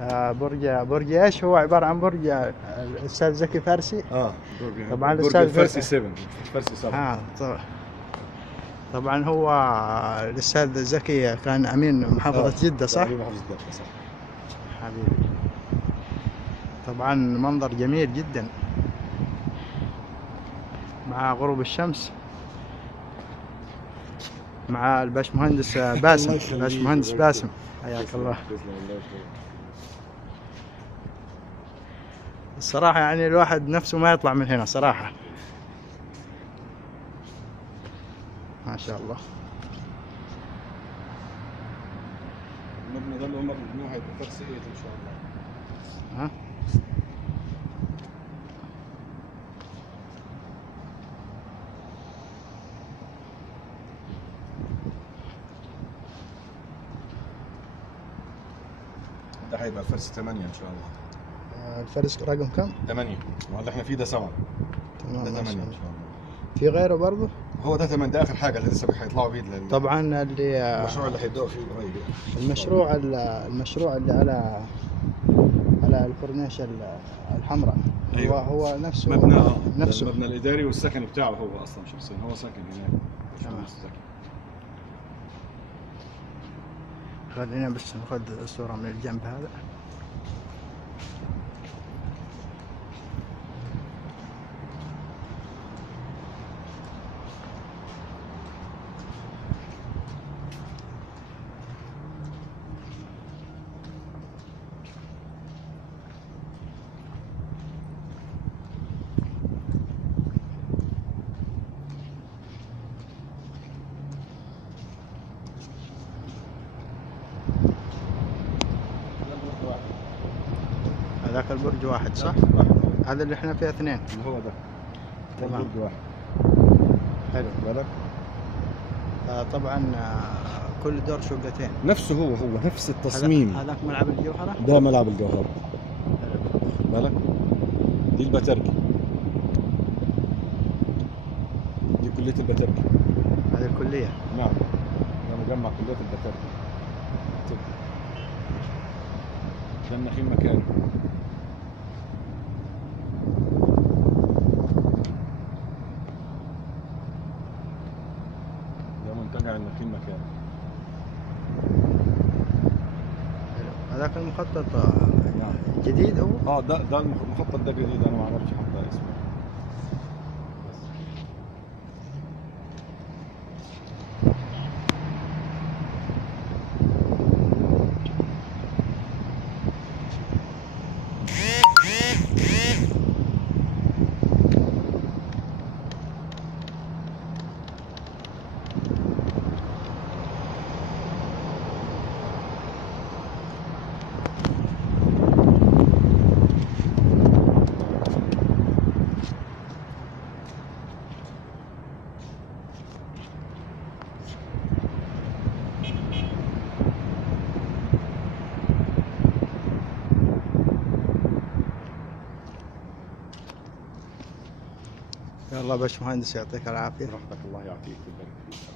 برج ايش هو؟ عبارة عن برج الأستاذ زكي فارسي. طبعا برج الفارسي 7 فارسي 7. طبعا هو الأستاذ زكي كان أمين محافظة جدة صح؟ أمين محافظة جدة صح. حبيبي. طبعا منظر جميل جدا مع غروب الشمس مع الباشمهندس باسم. باشمهندس باسم حياك الله. الصراحة يعني الواحد نفسه ما يطلع من هنا صراحة. ما شاء الله. المبنى ده اللي هم بيبنوه هيبقى فارسي 8 ان شاء الله. ده هيبقى فارس 8 ان شاء الله. الفارس رقم كم؟ 8. واللي احنا فيه ده 7. تمام. ده 8 ان شاء الله. في غيره برضه؟ هو ده 8. ده اخر حاجه اللي لسه هيطلعوا بيه. طبعا اللي المشروع اللي هيبداوا فيه قريب. المشروع اللي على الكورنيش الحمراء. أيوة. هو نفسه نفسه المبنى الاداري والسكني بتاعه هو اصلا شخصيا هو ساكن هناك. تمام. خلينا بس ناخذ الصورة من الجنب هذا. هذاك البرج واحد صح؟ هذا اللي احنا فيه 2. هو ده. تمام. برج واحد. حلو. بالك؟ طبعا كل دور شقتين. نفسه هو نفس التصميم. هذاك ملعب الجوهرة؟ ده ملعب الجوهرة. بالك؟ دي البتركي. دي كلية البتركي. هذه الكلية. نعم. ده مجمع كلية البتركي. ده النخيل مكانه. ده منتجع النخيل مكانه. هذاك المخطط جديد هو؟ ده المخطط ده جديد. انا ما اعرفش حتى اسمه. يلا باشمهندس يعطيك العافية. رحمك الله يعطيك ويبارك فيك.